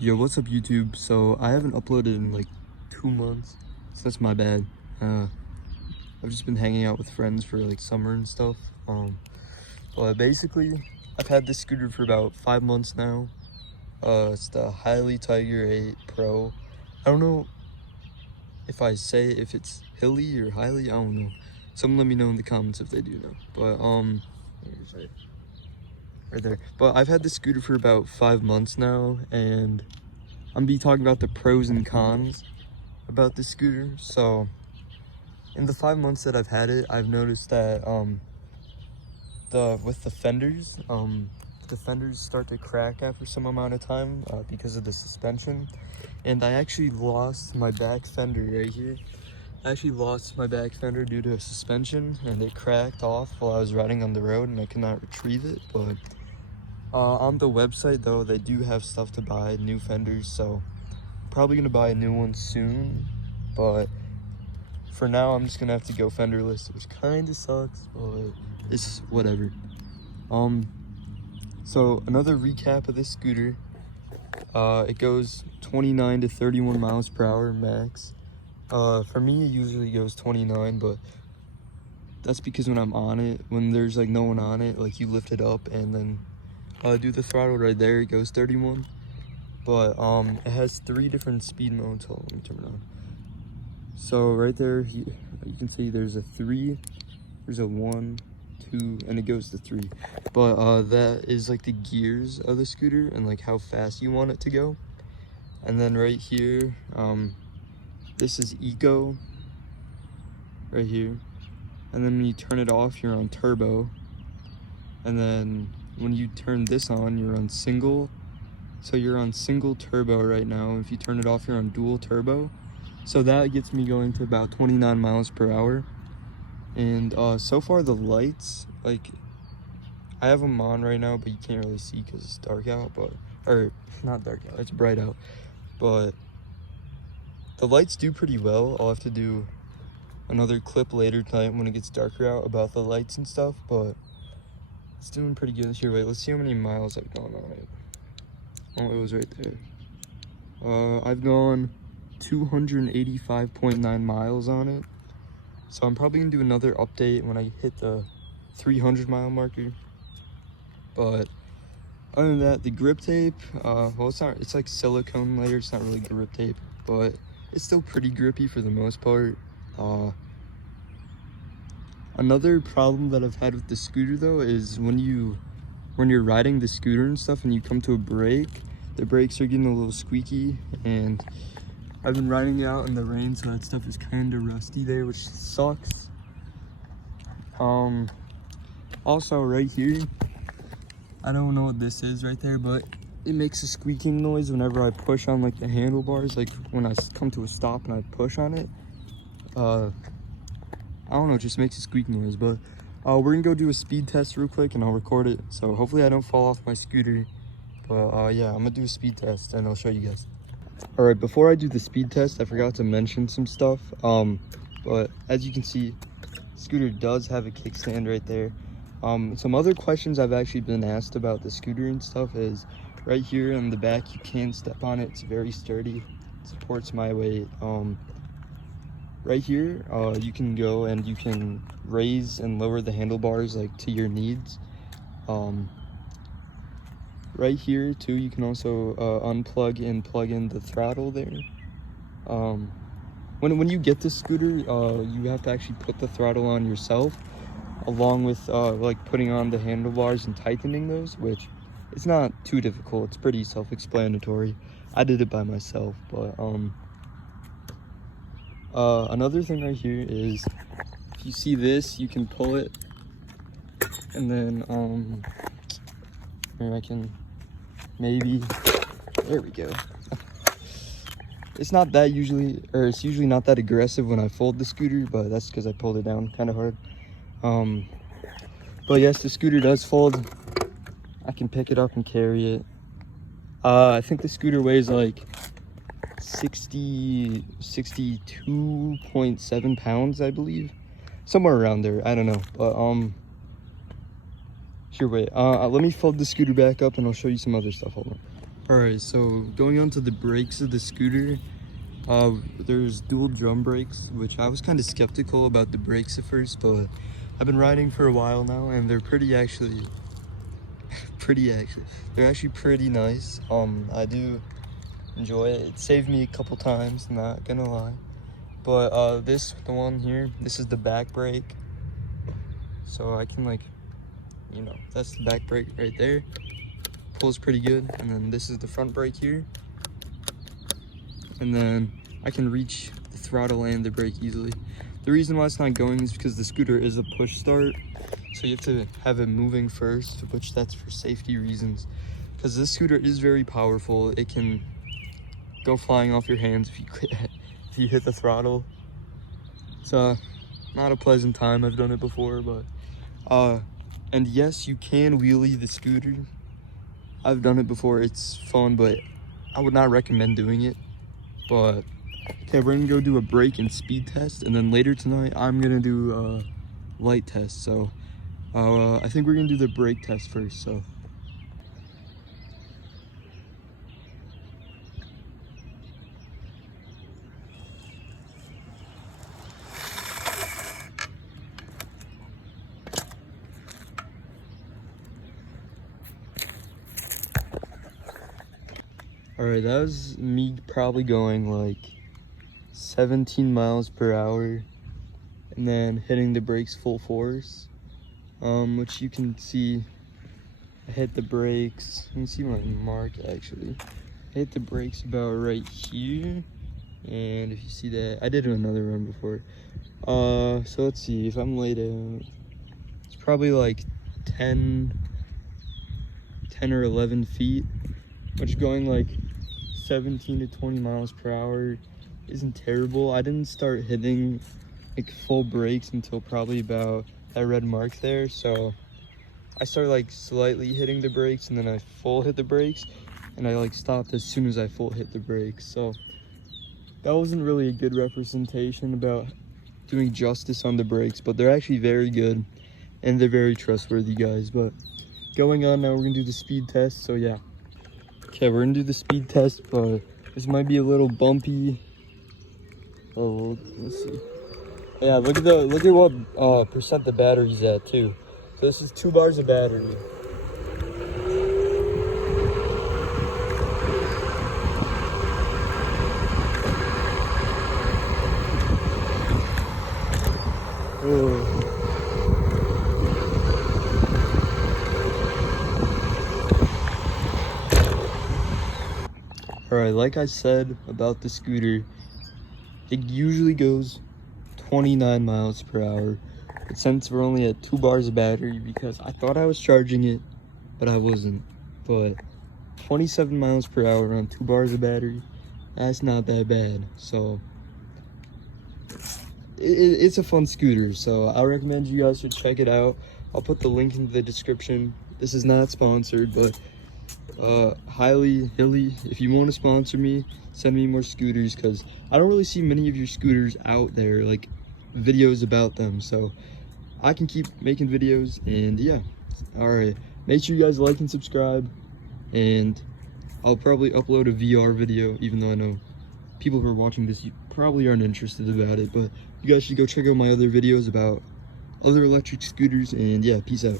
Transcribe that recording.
Yo, what's up YouTube? So I haven't uploaded in like 2 months, so that's my bad. I've just been hanging out with friends for like summer and stuff. But basically I've had this scooter for about 5 months now. It's the Hiley Tiger 8 Pro. I don't know if it's Hiley or Hiley, I don't know. Someone let me know in the comments if they do know. But right there. But I've had this scooter for about 5 months now, and I'm gonna be talking about the pros and cons about this scooter. So in the 5 months that I've had it, I've noticed that with the fenders, the fenders start to crack after some amount of time because of the suspension. And I actually lost my back fender right here. I actually lost my back fender due to a suspension, and it cracked off while I was riding on the road, and I could not retrieve it. But on the website though, they do have stuff to buy, new fenders, so probably gonna buy a new one soon. But for now, I'm just gonna have to go fenderless, which kind of sucks, but it's whatever. So another recap of this scooter. It goes 29 to 31 miles per hour max. For me, it usually goes 29, but that's because when I'm on it, when there's like no one on it, like you lift it up and then do the throttle right there, it goes 31. But it has 3 different speed modes. Hold on, let me turn it on. So right there, you can see there's a 3, there's a 1, 2, and it goes to 3. But that is like the gears of the scooter and like how fast you want it to go. And then right here, this is eco right here. And then when you turn it off, you're on turbo. And then when you turn this on, you're on single. So you're on single turbo right now. If you turn it off, you're on dual turbo. So that gets me going to about 29 miles per hour. And so far the lights, like I have them on right now, but you can't really see because it's dark out, or not dark out, it's bright out. But the lights do pretty well. I'll have to do another clip later tonight when it gets darker out about the lights and stuff, but it's doing pretty good this year. Wait, let's see how many miles I've gone on it. Oh, it was right there. I've gone 285.9 miles on it. So I'm probably gonna do another update when I hit the 300 mile marker. But other than that, the grip tape, well, it's like silicone layer, it's not really grip tape, but it's still pretty grippy for the most part. Another problem that I've had with the scooter though is when you're riding the scooter and stuff and you come to a brake, the brakes are getting a little squeaky, and I've been riding it out in the rain, so that stuff is kind of rusty there, which sucks. Also right here, I don't know what this is right there, but it makes a squeaking noise whenever I push on like the handlebars, like when I come to a stop and I push on it. I don't know, it just makes a squeak noise. But we're gonna go do a speed test real quick and I'll record it, so hopefully I don't fall off my scooter. But yeah, I'm gonna do a speed test and I'll show you guys. All right, before I do the speed test, I forgot to mention some stuff. But as you can see, scooter does have a kickstand right there. Some other questions I've actually been asked about the scooter and stuff is right here on the back, you can step on it. It's very sturdy, it supports my weight. Right here, you can go and you can raise and lower the handlebars like to your needs. Right here too, you can also unplug and plug in the throttle there. When you get this scooter, you have to actually put the throttle on yourself, along with like putting on the handlebars and tightening those, which it's not too difficult. It's pretty self-explanatory. I did it by myself. But another thing right here is, if you see this, you can pull it, and then here I can maybe, there we go. It's usually not that aggressive when I fold the scooter, but that's because I pulled it down kind of hard. But yes, the scooter does fold. I can pick it up and carry it. I think the scooter weighs like 62.7 pounds, I believe. Somewhere around there, I don't know. But here, wait, let me fold the scooter back up and I'll show you some other stuff. Hold on. Alright, so going on to the brakes of the scooter, there's dual drum brakes, which I was kind of skeptical about the brakes at first, but I've been riding for a while now, and they're they're actually pretty nice. I do enjoy it. It saved me a couple times, not gonna lie. But the one here, this is the back brake. So I can that's the back brake right there. Pulls pretty good. And then this is the front brake here. And then I can reach the throttle and the brake easily. The reason why it's not going is because the scooter is a push start. So you have to have it moving first, which that's for safety reasons. Because this scooter is very powerful. It can go flying off your hands if you hit the throttle. It's not a pleasant time. I've done it before, but and yes, you can wheelie the scooter. I've done it before. It's fun, but I would not recommend doing it. But okay, we're gonna go do a brake and speed test, and then later tonight I'm gonna do a light test. So I think we're gonna do the brake test first. So alright, that was me probably going like 17 miles per hour and then hitting the brakes full force, which you can see. I hit the brakes. You can see my mark actually. I hit the brakes about right here, and if you see that, I did another run before. So let's see, if I'm laid out, it's probably like 10 or 11 feet, which going like 17 to 20 miles per hour isn't terrible. I didn't start hitting like full brakes until probably about that red mark there, so I started like slightly hitting the brakes, and then I full hit the brakes, and I like stopped as soon as I full hit the brakes. So that wasn't really a good representation about doing justice on the brakes, but they're actually very good and they're very trustworthy, guys. But going on now, we're gonna do the speed test. So yeah, okay, we're gonna do the speed test, but this might be a little bumpy. Oh, let's see. Yeah, look at what percent the battery's at too. So this is 2 bars of battery. Alright, like I said about the scooter, it usually goes 29 miles per hour. But since we're only at 2 bars of battery, because I thought I was charging it, but I wasn't. But 27 miles per hour on 2 bars of battery, that's not that bad. So it's a fun scooter, so I recommend you guys should check it out. I'll put the link in the description. This is not sponsored, but Hiley, if you want to sponsor me, send me more scooters, because I don't really see many of your scooters out there, like videos about them, so I can keep making videos. And yeah, all right, make sure you guys like and subscribe, and I'll probably upload a VR video, even though I know people who are watching this, you probably aren't interested about it, but you guys should go check out my other videos about other electric scooters. And yeah, peace out.